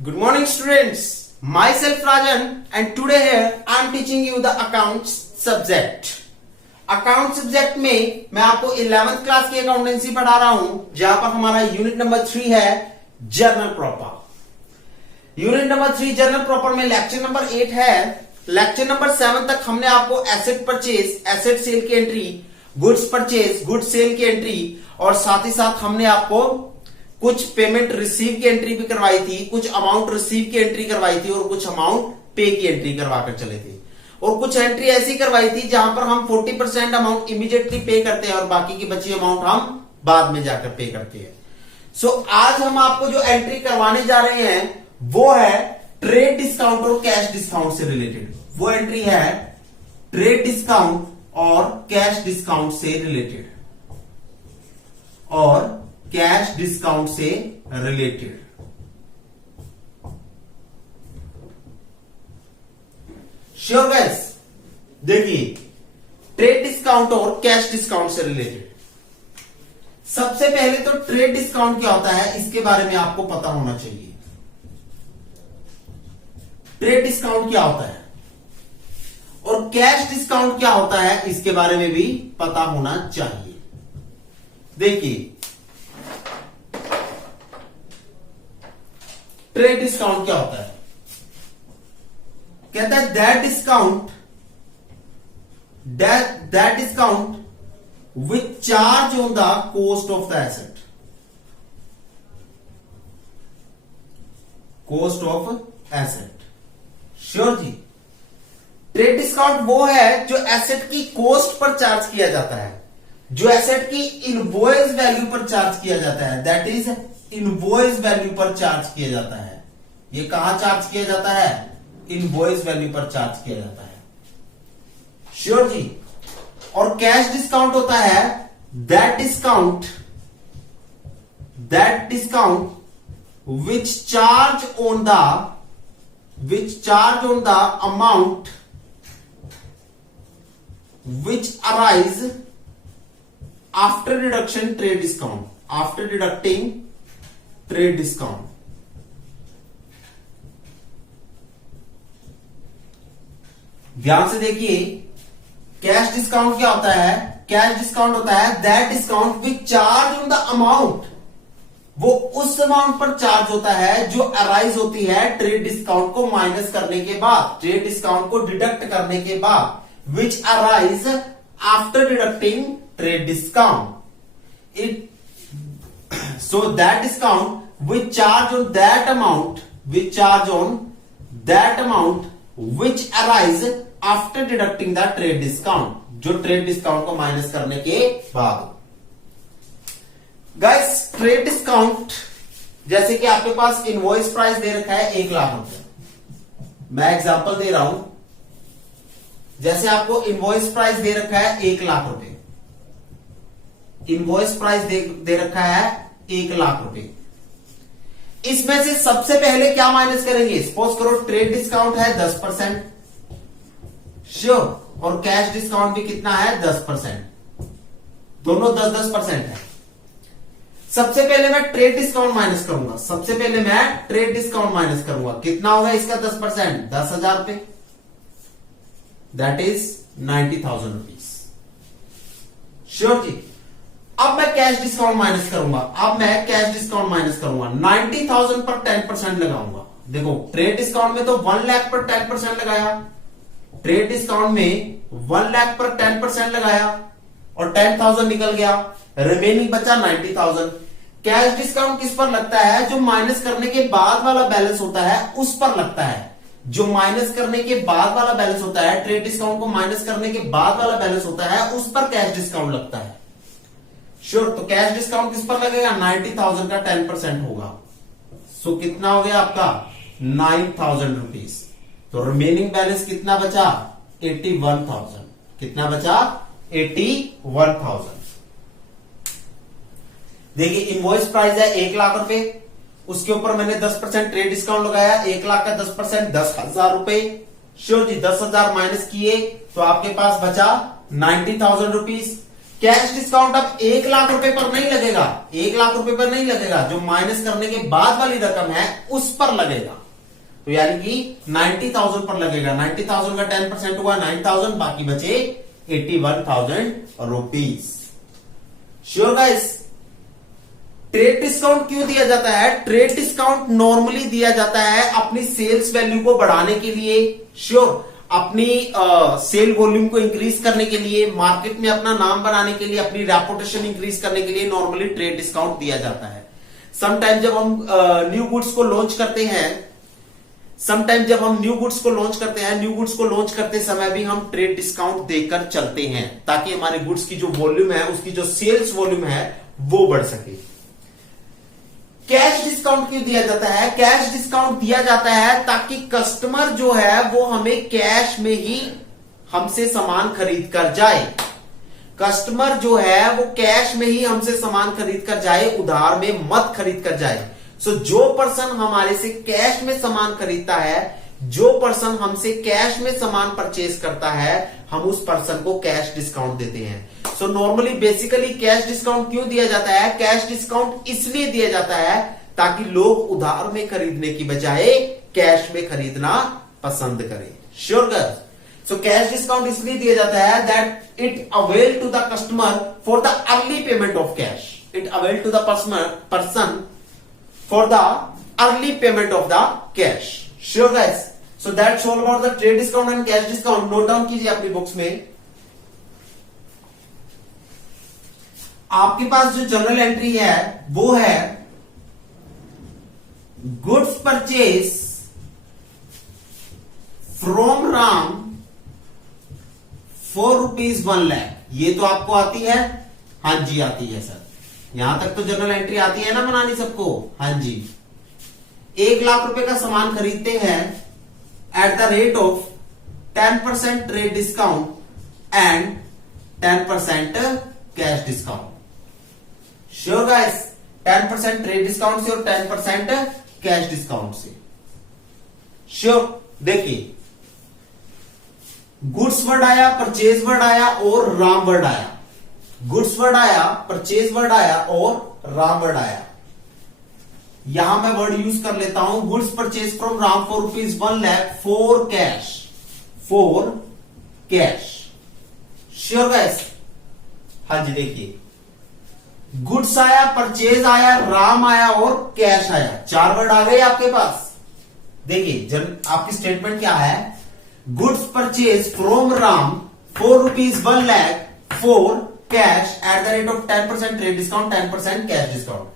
Good morning students. Myself Rajan and today here I am teaching you the accounts subject. Account subject में मैं आपको 11th class की accountancy पढ़ा रहा हूं जहां पर हमारा यूनिट नंबर 3 है journal proper. Unit number 3 journal proper में लेक्चर नंबर 8 है। लेक्चर नंबर 7 तक हमने आपको एसेट परचेज, एसेट सेल की entry, goods purchase, goods sale की एंट्री और साथ ही साथ हमने आपको कुछ पेमेंट रिसीव की एंट्री भी करवाई थी, कुछ अमाउंट रिसीव की एंट्री करवाई थी और कुछ अमाउंट पे की एंट्री करवाकर चले थे। और कुछ एंट्री ऐसी करवाई थी जहां पर हम 40% अमाउंट इमीडिएटली पे करते हैं और बाकी की बची अमाउंट हम बाद में जाकर पे करते हैं। सो आज हम आपको जो एंट्री करवाने जा रहे हैं वो है ट्रेड डिस्काउंट और कैश डिस्काउंट से रिलेटेड। वो एंट्री है ट्रेड डिस्काउंट और कैश डिस्काउंट से रिलेटेड और कैश डिस्काउंट से रिलेटेड। श्योर गाइस, देखिए ट्रेड डिस्काउंट और कैश डिस्काउंट से रिलेटेड। सबसे पहले तो ट्रेड डिस्काउंट क्या होता है इसके बारे में आपको पता होना चाहिए। ट्रेड डिस्काउंट क्या होता है और कैश डिस्काउंट क्या होता है इसके बारे में भी पता होना चाहिए। देखिए ट्रेड डिस्काउंट क्या होता है, कहता है that discount which charge on the cost of the asset. Cost of asset. Sure जी, ट्रेड डिस्काउंट वो है जो एसेट की कॉस्ट पर चार्ज किया जाता है, जो एसेट की इनवॉइस वैल्यू पर चार्ज किया जाता है। दैट इज इनवॉइस वैल्यू पर चार्ज किया जाता है। ये कहां चार्ज किया जाता है? इनवॉइस वैल्यू पर चार्ज किया जाता है। श्योर जी। और कैश डिस्काउंट होता है that discount which charge on the amount which arise after deduction trade discount, after deducting trade discount. ध्यान से देखिए, कैश डिस्काउंट क्या होता है? कैश डिस्काउंट होता है that discount which charge on the amount, वो उस अमाउंट पर चार्ज होता है जो अराइज होती है ट्रेड डिस्काउंट को माइनस करने के बाद, ट्रेड डिस्काउंट को डिडक्ट करने के बाद, विच arise after deducting trade discount. It so that discount which charge on that amount which arise after deducting the trade discount, जो ट्रेड डिस्काउंट को माइनस करने के बाद। गाइस ट्रेड डिस्काउंट, जैसे कि आपके पास इनवॉइस प्राइस दे रखा है 1 लाख रुपए। मैं एग्जांपल दे रहा हूं, जैसे आपको इनवॉइस प्राइस दे रखा है 1 लाख रुपए। इनवॉइस प्राइस दे रखा है 1 लाख रुपए। इसमें से सबसे पहले क्या माइनस करेंगे? सपोज करो ट्रेड डिस्काउंट है 10%, श्योर, और कैश डिस्काउंट भी कितना है? 10%। दोनों 10-10% है। सबसे पहले मैं ट्रेड डिस्काउंट माइनस करूंगा। कितना होगा इसका? 10%, 10,000 रुपए। That is 90,000 rupees. श्योर जी। अब मैं कैश डिस्काउंट माइनस करूंगा। 90,000 पर 10% लगाऊंगा। देखो ट्रेड डिस्काउंट में तो 1 लाख पर 10% लगाया, ट्रेड डिस्काउंट में 1 लाख पर 10% लगाया और 10,000 निकल गया, रिमेनिंग बचा 90,000। कैश डिस्काउंट किस पर लगता है? जो माइनस करने के बाद वाला बैलेंस होता है उस पर लगता है। जो माइनस करने के बाद वाला बैलेंस होता है, ट्रेड डिस्काउंट को माइनस करने के बाद वाला बैलेंस होता है, उस पर कैश डिस्काउंट लगता है। श्योर। तो कैश डिस्काउंट किस पर लगेगा? 90,000 का 10% होगा। सो कितना हो गया आपका? 9,000 रुपीज। तो रिमेनिंग बैलेंस कितना बचा? 81,000। कितना बचा? 81,000। देखिए इनवॉइस प्राइस है 1 लाख रुपए, उसके ऊपर मैंने 10% ट्रेड डिस्काउंट लगाया। 1 लाख का 10% 10,000 रुपए। श्योर जी। 10,000 माइनस किए तो आपके पास बचा 90,000 रुपीज। कैश डिस्काउंट अब 1,00,000 रुपए पर नहीं लगेगा, 1,00,000 रुपए पर नहीं लगेगा, जो माइनस करने के बाद वाली रकम है उस पर लगेगा। तो यानी कि 90,000 पर लगेगा। 90,000 का 10% हुआ 9,000, बाकी बचे 81,000 rupees. Sure guys. Trade discount क्यों दिया जाता है? ट्रेड डिस्काउंट नॉर्मली दिया जाता है अपनी सेल्स वैल्यू को बढ़ाने के लिए। श्योर। अपनी सेल वॉल्यूम को इंक्रीज करने के लिए, मार्केट में अपना नाम बनाने के लिए, अपनी रेपुटेशन इंक्रीज करने के लिए नॉर्मली ट्रेड डिस्काउंट दिया जाता है। समटाइम जब हम न्यू गुड्स को लॉन्च करते हैं, न्यू गुड्स को लॉन्च करते समय भी हम ट्रेड डिस्काउंट देकर चलते हैं, ताकि हमारे गुड्स की जो वॉल्यूम है, उसकी जो सेल्स वॉल्यूम है वो बढ़ सके। कैश डिस्काउंट क्यों दिया जाता है? कैश डिस्काउंट दिया जाता है ताकि कस्टमर जो है वो हमें कैश में ही हमसे सामान खरीद कर जाए। कस्टमर जो है वो कैश में ही हमसे सामान खरीद कर जाए, उधार में मत खरीद कर जाए। सो जो पर्सन हमारे से कैश में सामान खरीदता है, जो पर्सन हमसे कैश में सामान परचेज करता है, हम उस पर्सन को कैश डिस्काउंट देते हैं। So normally basically cash discount क्यों दिया जाता है? कैश डिस्काउंट इसलिए दिया जाता है ताकि लोग उधार में खरीदने की बजाय कैश में खरीदना पसंद करें। Sure girls. So cash discount इसलिए दिया जाता है that it avail to the customer for the early payment of cash. It avail to the person for the early payment of the cash. Sure guys. So that's all about the trade discount and cash discount. Note down कीजिए अपनी books में। आपके पास जो general entry है वो है goods purchase from Ram ₹4 ये तो आपको आती है? हाँ जी आती है सर। यहां तक तो जनरल एंट्री आती है ना बनानी सबको? हाँ जी। 1,00,000 रुपए का सामान खरीदते हैं at the rate of 10% trade discount and 10% cash discount. Sure guys. 10% trade discount से और 10% कैश डिस्काउंट से। श्योर। देखिए, गुड्स वर्ड आया, परचेज वर्ड आया और राम वर्ड आया। गुड्स वर्ड आया, परचेज वर्ड आया और राम वर्ड आया। यहां मैं वर्ड यूज कर लेता हूं, goods purchase from Ram ₹1,00,000 for cash. Sure guys. हाँ जी। देखिए, गुड्स आया, परचेज आया, राम आया और कैश आया। 4 वर्ड आ गए आपके पास। देखिए, आपकी स्टेटमेंट क्या है? Goods purchase from Ram ₹1,00,000 for cash at the rate of 10% trade discount, 10% cash discount.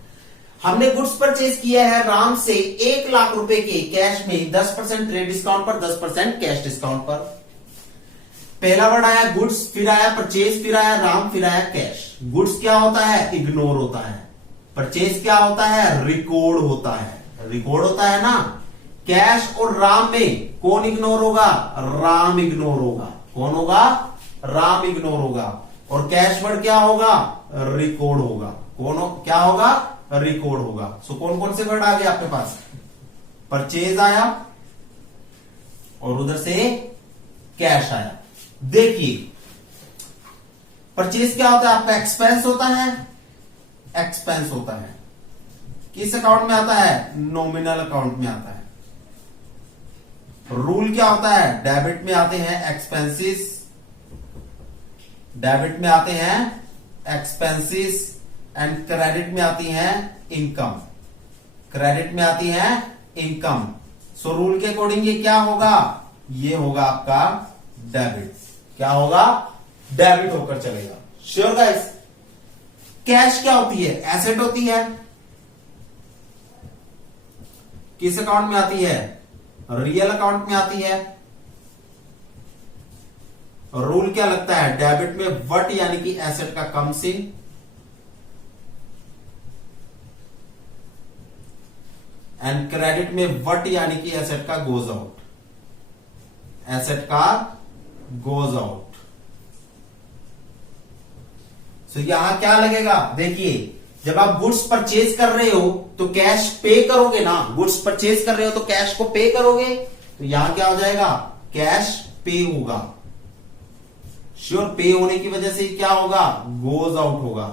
हमने गुड्स परचेज किया है राम से 1,00,000 रुपए के कैश में, 10% ट्रेड डिस्काउंट पर, 10% कैश डिस्काउंट पर। पहला वर्ड आया गुड्स, फिर आया परचेज, फिर आया राम, फिर आया कैश। गुड्स क्या होता है? इग्नोर होता है। परचेज क्या होता है? रिकॉर्ड होता है। रिकॉर्ड होता है ना। कैश और राम में कौन इग्नोर होगा? राम इग्नोर होगा। कौन होगा? राम इग्नोर होगा। और कैश वर्ड क्या होगा? रिकॉर्ड होगा। क्या होगा? रिकॉर्ड होगा। सो कौन कौन से वर्ड आ गए आपके पास? परचेज आया और उधर से कैश आया। देखिए, परचेज क्या होता है आपका? एक्सपेंस होता है। एक्सपेंस होता है। किस अकाउंट में आता है? नॉमिनल अकाउंट में आता है। रूल क्या होता है? डेबिट में आते हैं एक्सपेंसेस, डेबिट में आते हैं एक्सपेंसेस एंड क्रेडिट में आती हैं इनकम। क्रेडिट में आती हैं इनकम। सो रूल के अकॉर्डिंग ये क्या होगा? ये होगा आपका डेबिट। क्या होगा? डेबिट होकर चलेगा। Sure guys. कैश क्या होती है? एसेट होती है। किस अकाउंट में आती है? रियल अकाउंट में आती है। रूल क्या लगता है? डेबिट में वट यानी कि एसेट का कम से, एंड क्रेडिट में वट यानी कि एसेट का गोज आउट। एसेट का गोज आउट। सो यहां क्या लगेगा? देखिए, जब आप गुड्स परचेज कर रहे हो तो कैश पे करोगे ना। गुड्स परचेज कर रहे हो तो कैश को पे करोगे। तो यहां क्या हो जाएगा? कैश पे होगा। श्योर, पे होने की वजह से क्या होगा, गोज आउट होगा,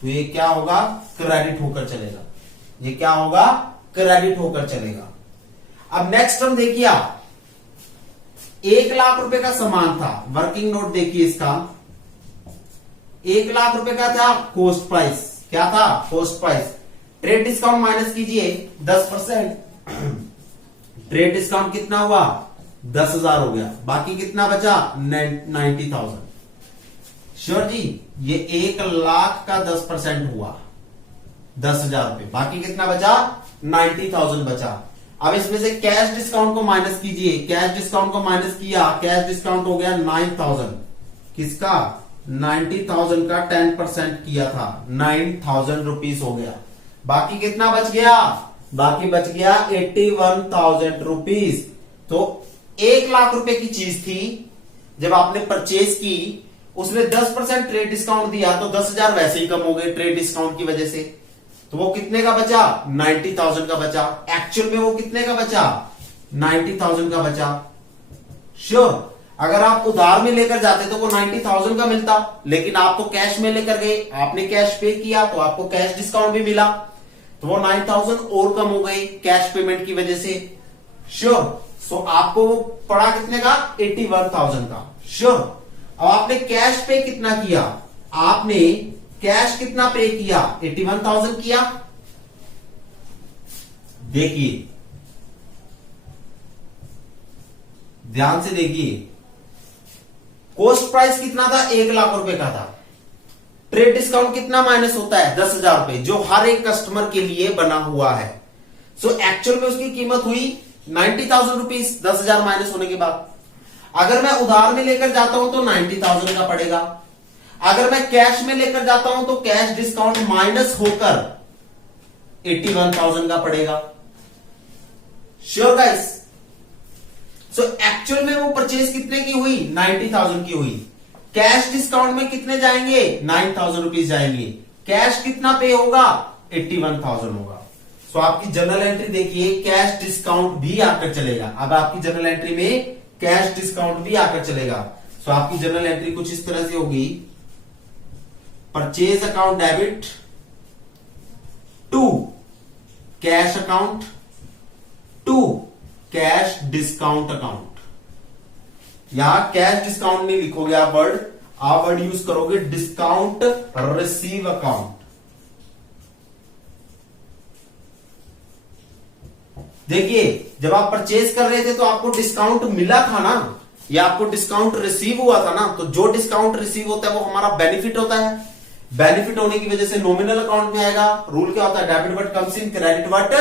तो ये क्या होगा, क्रेडिट होकर चलेगा, ये क्या होगा, क्रेडिट होकर चलेगा। अब नेक्स्ट हम देखिए, आप 1 लाख रुपए का सामान था, वर्किंग नोट देखिए इसका, 1 लाख रुपए का था कॉस्ट प्राइस, क्या था, cost price. Trade discount minus कीजिए 10%, ट्रेड डिस्काउंट कितना हुआ, 10,000 हो गया, बाकी कितना बचा, 90,000। श्योर जी, ये 1 लाख का 10% हुआ 10,000 रुपए, बाकी कितना बचा, 90,000 बचा। अब इसमें से कैश डिस्काउंट को माइनस कीजिए, कैश डिस्काउंट को माइनस किया, कैश डिस्काउंट हो गया 9,000, किसका, 90,000 का 10% किया था, 9,000 रुपीज हो गया, बाकी कितना बच गया, बाकी बच गया 81,000 रुपीज। तो 1 लाख रुपए की चीज थी, जब आपने परचेज की, उसमें 10% ट्रेड डिस्काउंट दिया, तो 10,000 वैसे ही कम हो गए ट्रेड डिस्काउंट की वजह से, तो वो कितने का बचा, 90,000 का बचा। एक्चुअल में वो कितने का बचा, 90,000 का बचा। श्योर, अगर आप उधार में लेकर जाते तो वो 90,000 का मिलता, लेकिन आप तो कैश में लेकर गए, आपने कैश पे किया, तो आपको कैश डिस्काउंट भी मिला, तो वो 9,000 और कम हो गई कैश पेमेंट की वजह से। श्योर, सो आपको वो पड़ा कितने का, 81,000 का। श्योर, अब आपने कैश पे कितना किया, आपने कैश कितना पे किया, 81,000 किया। देखिए, ध्यान से देखिए, कॉस्ट प्राइस कितना था, 1 लाख रुपए का था, ट्रेड डिस्काउंट कितना माइनस होता है, 10,000 रुपए, जो हर एक कस्टमर के लिए बना हुआ है। सो एक्चुअल में उसकी कीमत हुई 90,000 रुपीज, 10,000 माइनस होने के बाद। अगर मैं उधार में लेकर जाता हूं तो 90,000 का पड़ेगा, अगर मैं कैश में लेकर जाता हूं तो कैश डिस्काउंट माइनस होकर 81,000 का पड़ेगा। श्योर गाइस, सो एक्चुअल में वो परचेज कितने की हुई, 90,000 की हुई, कैश डिस्काउंट में कितने जाएंगे, 9,000 रुपीज जाएंगे, कैश कितना पे होगा, 81,000 होगा। सो आपकी जर्नल एंट्री देखिए, कैश डिस्काउंट भी आकर चलेगा। अब आपकी जर्नल एंट्री में कैश डिस्काउंट भी आकर चलेगा। सो आपकी जर्नल एंट्री कुछ इस तरह से होगी, purchase account debit to cash account to cash discount account. यहां कैश डिस्काउंट नहीं लिखोगे आप वर्ड यूज करोगे डिस्काउंट रिसीव अकाउंट। देखिए, जब आप परचेज कर रहे थे तो आपको डिस्काउंट मिला था ना, या आपको डिस्काउंट रिसीव हुआ था ना, तो जो डिस्काउंट रिसीव होता है वो हमारा बेनिफिट होता है। बेनिफिट होने की वजह से नॉमिनल अकाउंट में आएगा। रूल क्या होता है, debit what comes in, credit what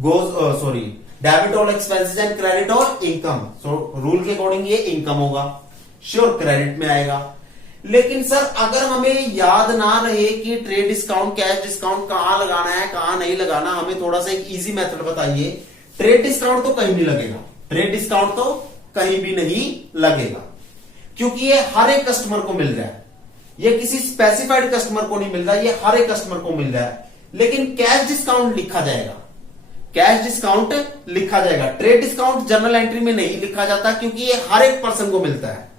goes, sorry, debit all expenses and credit all income. So rule के अकॉर्डिंग ये इनकम होगा, श्योर क्रेडिट में आएगा। लेकिन सर अगर हमें याद ना रहे कि ट्रेड डिस्काउंट कैश डिस्काउंट कहां लगाना है कहां नहीं लगाना, हमें थोड़ा सा एक इजी मेथड बताइए। ट्रेड डिस्काउंट तो कहीं नहीं लगेगा, ट्रेड डिस्काउंट तो कहीं भी नहीं लगेगा, क्योंकि ये हर एक कस्टमर को मिल रहा है, ये किसी स्पेसिफाइड कस्टमर को नहीं मिल रहा है, ये हर एक कस्टमर को मिल रहा है। लेकिन कैश डिस्काउंट लिखा जाएगा, कैश डिस्काउंट लिखा जाएगा। ट्रेड डिस्काउंट जर्नल एंट्री में नहीं लिखा जाता क्योंकि ये हर एक पर्सन को मिलता है।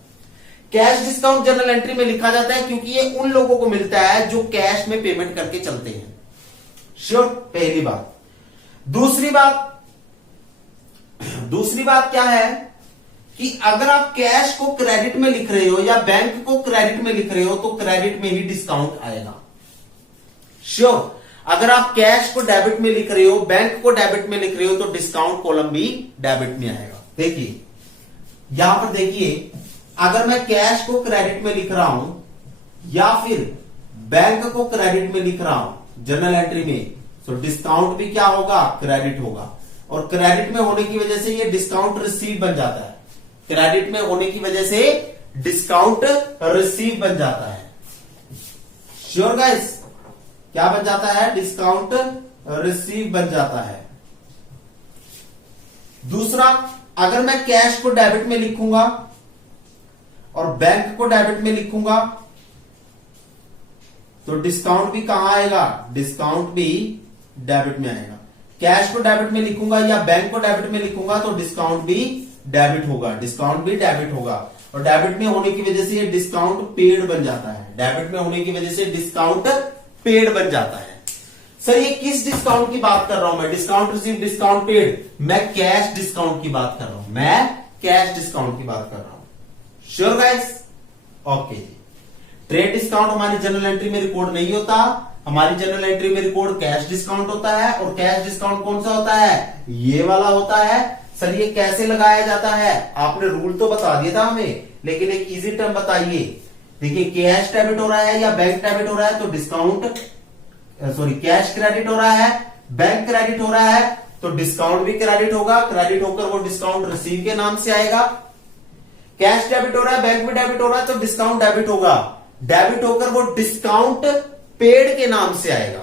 कैश डिस्काउंट जर्नल एंट्री में लिखा जाता है क्योंकि ये उन लोगों को मिलता है जो कैश में पेमेंट करके चलते हैं। श्योर, पहली बात। दूसरी बात क्या है कि अगर आप कैश को क्रेडिट में लिख रहे हो या बैंक को क्रेडिट में लिख रहे हो तो क्रेडिट में ही डिस्काउंट आएगा। श्योर, अगर आप कैश को डेबिट में लिख रहे हो, बैंक को डेबिट में लिख रहे हो, तो डिस्काउंट कॉलम भी डेबिट में आएगा। देखिए यहां पर देखिए, अगर मैं कैश को क्रेडिट में लिख रहा हूं या फिर बैंक को क्रेडिट में लिख रहा हूं जर्नल एंट्री में, तो डिस्काउंट भी क्या होगा, क्रेडिट होगा। और क्रेडिट में होने की वजह से ये डिस्काउंट रिसीव बन जाता है। क्रेडिट में होने की वजह से डिस्काउंट रिसीव बन जाता है। श्योर गाइस, क्या बन जाता है, डिस्काउंट रिसीव बन जाता है। दूसरा, अगर मैं कैश को डेबिट में लिखूंगा और बैंक को डेबिट में लिखूंगा तो डिस्काउंट भी कहां आएगा, डिस्काउंट भी डेबिट में आएगा। कैश को डेबिट में लिखूंगा या बैंक को डेबिट में लिखूंगा तो डिस्काउंट भी डेबिट होगा, डिस्काउंट भी डेबिट होगा। और डेबिट में होने की वजह से ये डिस्काउंट पेड बन जाता है। डेबिट में होने की वजह से डिस्काउंट पेड बन जाता है। सर ये किस डिस्काउंट की बात कर रहा हूं मैं? Discount receive, discount paid. मैं कैश डिस्काउंट की बात कर रहा हूं। मैं कैश डिस्काउंट की बात कर रहा हूं। Sure guys? ओके जी। ट्रेड डिस्काउंट हमारी जनरल एंट्री में रिकॉर्ड नहीं होता। हमारी जनरल एंट्री में रिकॉर्ड कैश डिस्काउंट होता है। और कैश डिस्काउंट कौन सा होता है? ये वाला होता है। सर ये कैसे लगाया जाता है? आपने रूल तो बता दिया था हमें, लेकिन एक इजी टर्म बताइए। देखिए कैश डेबिट हो रहा है या बैंक डेबिट हो रहा है तो डिस्काउंट, सॉरी कैश क्रेडिट हो रहा है, बैंक क्रेडिट हो रहा है तो डिस्काउंट भी क्रेडिट होगा। क्रेडिट होकर वो डिस्काउंट रिसीव के नाम से आएगा। कैश डेबिट हो रहा है, बैंक भी डेबिट हो रहा है तो डिस्काउंट डेबिट होगा। डेबिट होकर वो डिस्काउंट पेड के नाम से आएगा।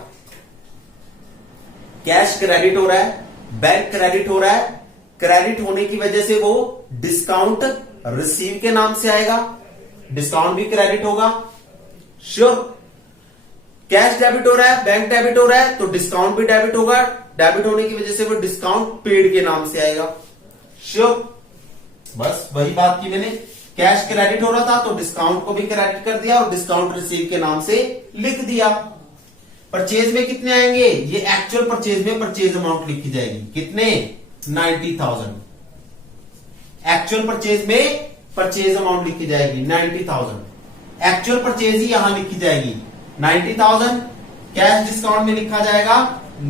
कैश क्रेडिट हो रहा है, बैंक क्रेडिट हो रहा है, क्रेडिट होने की वजह से वो डिस्काउंट रिसीव के नाम से आएगा। डिस्काउंट भी क्रेडिट होगा। श्योर? कैश डेबिट हो रहा है, बैंक डेबिट हो रहा है तो डिस्काउंट भी डेबिट होगा। डेबिट होने की वजह से वो डिस्काउंट पेड के नाम से आएगा। श्योर? बस वही बात की मैंने। कैश क्रेडिट हो रहा था तो डिस्काउंट को भी क्रेडिट कर दिया और डिस्काउंट रिसीव के नाम से लिख दिया। परचेज में कितने आएंगे? ये एक्चुअल परचेज में परचेज अमाउंट लिखी जाएगी। कितने? 90,000। एक्चुअल परचेज में परचेज अमाउंट लिखी जाएगी 90,000। एक्चुअल परचेज ही यहां लिखी जाएगी 90,000। कैश डिस्काउंट में लिखा जाएगा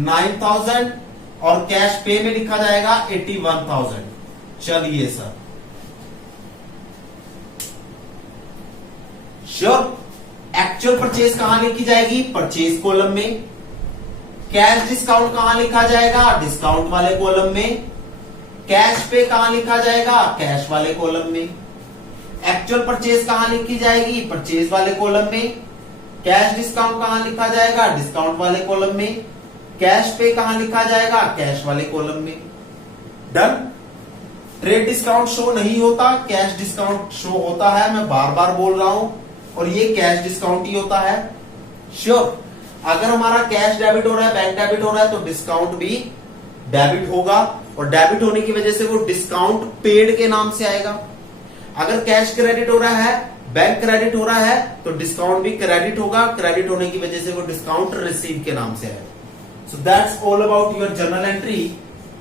9,000 और कैश पे में लिखा जाएगा 81,000। चलिए सर, श्योर? एक्चुअल परचेज कहां लिखी जाएगी? परचेज कॉलम में। कैश डिस्काउंट कहां लिखा जाएगा? डिस्काउंट वाले कॉलम में। कैश पे कहां लिखा जाएगा? कैश वाले कॉलम में। एक्चुअल परचेज कहां लिखी जाएगी? परचेज वाले कॉलम में। कैश डिस्काउंट कहां लिखा जाएगा? डिस्काउंट वाले कॉलम में। कैश पे कहां लिखा जाएगा? कैश वाले कॉलम में। डन? ट्रेड डिस्काउंट शो नहीं होता, कैश डिस्काउंट शो होता है। मैं बार बार बोल रहा हूं, और ये कैश डिस्काउंट ही होता है। श्योर? अगर हमारा कैश डेबिट हो रहा है, बैंक डेबिट हो रहा है तो डिस्काउंट भी डेबिट होगा, और डेबिट होने की वजह से वो डिस्काउंट पेड के नाम से आएगा। अगर कैश क्रेडिट हो रहा है, बैंक क्रेडिट हो रहा है तो डिस्काउंट भी क्रेडिट होगा। क्रेडिट होने की वजह से वो डिस्काउंट रिसीव के नाम से आएगा। सो that's all about your journal entry.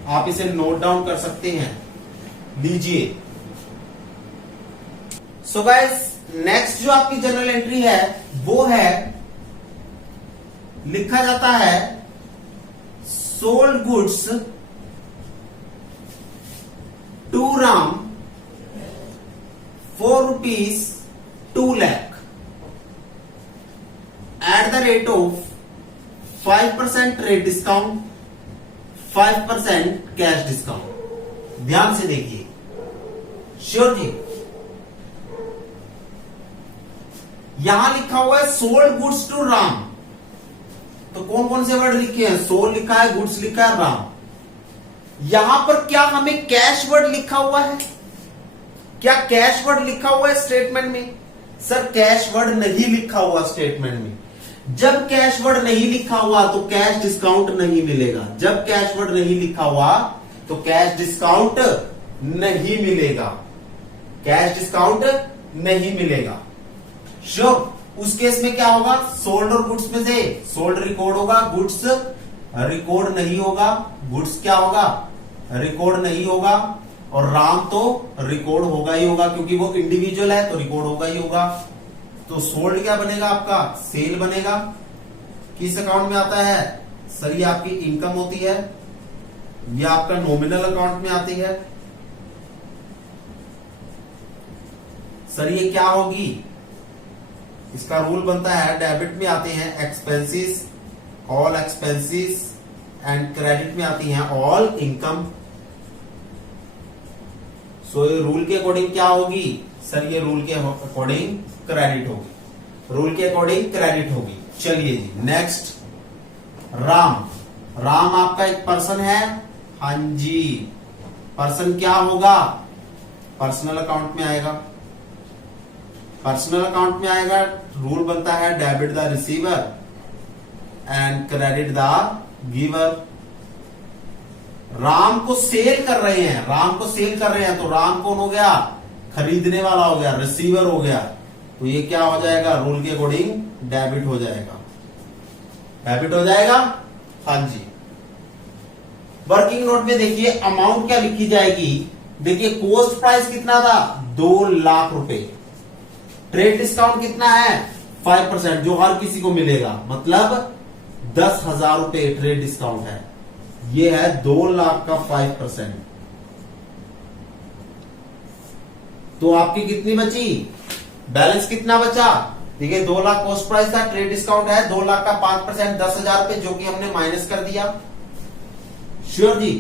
आप इसे नोट डाउन कर सकते हैं, लीजिए। सो गाइस, नेक्स्ट जो आपकी जर्नल एंट्री है वो है, लिखा जाता है sold goods to Ram ₹4 lakh at the rate of 5% trade discount, 5% cash discount. ध्यान से देखिए। श्योर जी? यहां लिखा हुआ है सोल्ड गुड्स टू राम, तो कौन कौन से वर्ड लिखे हैं? सोल्ड लिखा है, गुड्स लिखा है, राम। यहां पर क्या हमें कैश वर्ड लिखा हुआ है? क्या कैश वर्ड लिखा हुआ है स्टेटमेंट में? सर कैश वर्ड नहीं लिखा हुआ स्टेटमेंट में। जब कैश वर्ड नहीं लिखा हुआ तो कैश डिस्काउंट नहीं मिलेगा। जब कैश वर्ड नहीं लिखा हुआ तो कैश डिस्काउंट नहीं मिलेगा। कैश डिस्काउंट नहीं मिलेगा। श्योर? उस केस में क्या होगा? सोल्ड और गुड्स में से सोल्ड रिकॉर्ड होगा, गुड्स रिकॉर्ड नहीं होगा। गुड्स क्या होगा? रिकॉर्ड नहीं होगा। और राम तो रिकॉर्ड होगा ही होगा, क्योंकि वो इंडिविजुअल है तो रिकॉर्ड होगा ही होगा। तो सोल्ड क्या बनेगा आपका? सेल बनेगा। किस अकाउंट में आता है? सर ये आपकी इनकम होती है, ये आपका नॉमिनल अकाउंट में आती है। सर ये क्या होगी? इसका रूल बनता है, डेबिट में आते हैं expenses, all expenses, and credit में आती हैं ऑल इनकम। सो ये रूल के अकॉर्डिंग क्या होगी? सर ये रूल के अकॉर्डिंग क्रेडिट होगी। रूल के अकॉर्डिंग क्रेडिट होगी। चलिए जी, नेक्स्ट, राम। राम आपका एक पर्सन है। हाँ जी, पर्सन क्या होगा? पर्सनल अकाउंट में आएगा। पर्सनल अकाउंट में आएगा। रूल बनता है debit the receiver and credit the giver. Ram को सेल कर रहे हैं, राम को सेल कर रहे हैं तो राम कौन हो गया? खरीदने वाला हो गया, रिसीवर हो गया, तो ये क्या हो जाएगा, रूल के अकॉर्डिंग डेबिट हो जाएगा। डेबिट हो जाएगा, हाँ जी। वर्किंग नोट में देखिए अमाउंट क्या लिखी जाएगी, देखिए कॉस्ट प्राइस कितना था, 2 लाख रुपए। ट्रेड डिस्काउंट कितना है, 5%, जो हर किसी को मिलेगा, मतलब 10,000 रुपए ट्रेड डिस्काउंट है। ये है 2 लाख का 5%। तो आपकी कितनी बची, बैलेंस कितना बचा, देखिए 2 लाख कॉस्ट प्राइस था, ट्रेड डिस्काउंट है 2 लाख का 5%, 10,000 रुपए, जो कि हमने माइनस कर दिया। श्योर जी,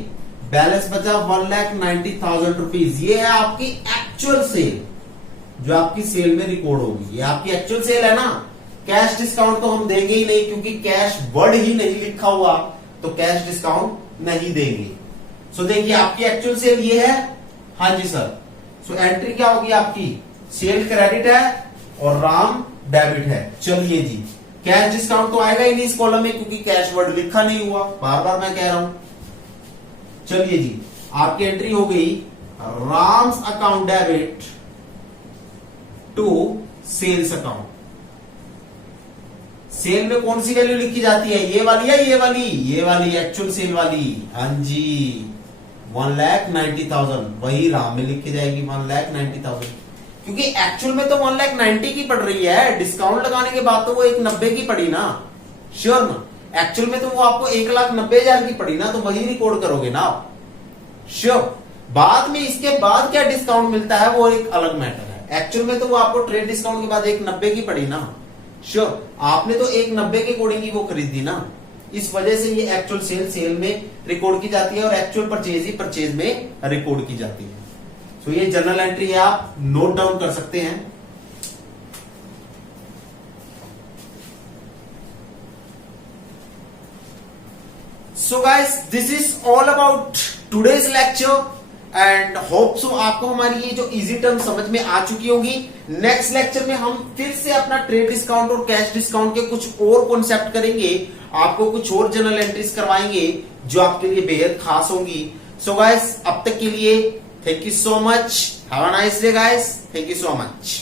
बैलेंस बचा 1,90,000 रुपीज। ये है आपकी एक्चुअल सेल, जो आपकी सेल में रिकॉर्ड होगी। ये आपकी एक्चुअल सेल है ना। कैश डिस्काउंट तो हम देंगे ही नहीं, क्योंकि कैश वर्ड ही नहीं लिखा हुआ, तो कैश डिस्काउंट नहीं देंगे। सो देखिए आपकी एक्चुअल सेल ये है, हाँ जी सर। सो एंट्री क्या होगी आपकी, सेल क्रेडिट है और राम डेबिट है। चलिए जी, कैश डिस्काउंट तो आएगा ही नहीं इस कॉलम में, क्योंकि कैश वर्ड लिखा नहीं हुआ, बार बार मैं कह रहा हूं। चलिए जी, आपकी एंट्री हो गई Ram's account debit to sales account. Sale में कौन सी वैल्यू लिखी जाती है, ये वाली है, ये वाली, ये वाली एक्चुअल सेल वाली, हाँ जी, 1,90,000 वही राम में लिखी जाएगी, 1,90,000, क्योंकि एक्चुअल में तो 1,90,000 की पड़ रही है, डिस्काउंट लगाने के बाद तो वो 1,90,000 की पड़ी ना। श्योर ना, एक्चुअल में तो वो आपको 1,90,000 की पड़ी ना, तो वही रिकॉर्ड करोगे ना आप। श्योर, बाद में इसके बाद क्या डिस्काउंट मिलता है वो एक अलग मैटर है। एक्चुअल में तो वो आपको ट्रेड डिस्काउंट के बाद 1,90,000 की पड़ी ना। श्योर, आपने तो 1,90,000 के अकॉर्डिंग ही वो खरीदी ना, इस वजह से ये एक्चुअल सेल में रिकॉर्ड की जाती है और एक्चुअल परचेज ही परचेज में रिकॉर्ड की जाती है। सो ये जर्नल एंट्री है, आप नोट डाउन कर सकते हैं। So guys, this is all about today's lecture and hope so आपको हमारी ये जो इजी टर्म समझ में आ चुकी होगी। नेक्स्ट लेक्चर में हम फिर से अपना ट्रेड डिस्काउंट और कैश डिस्काउंट के कुछ और कॉन्सेप्ट करेंगे, आपको कुछ और जर्नल एंट्रीज करवाएंगे जो आपके लिए बेहद खास होंगी। सो गाइस, अब तक के लिए thank you so much, have a nice day guys, thank you so much.